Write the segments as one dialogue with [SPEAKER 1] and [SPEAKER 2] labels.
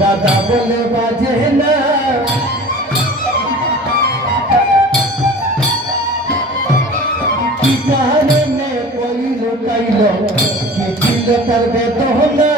[SPEAKER 1] রাধা বলে বাজে না কি কারণে কইল কাইল কি ছিল তার বেদনা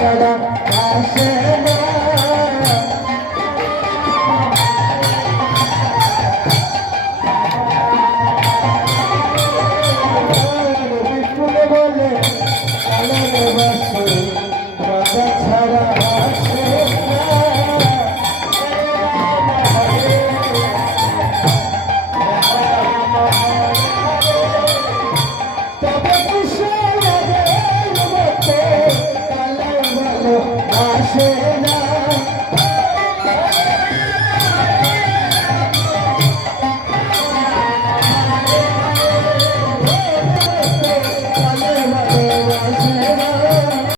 [SPEAKER 1] দাদা আসে না।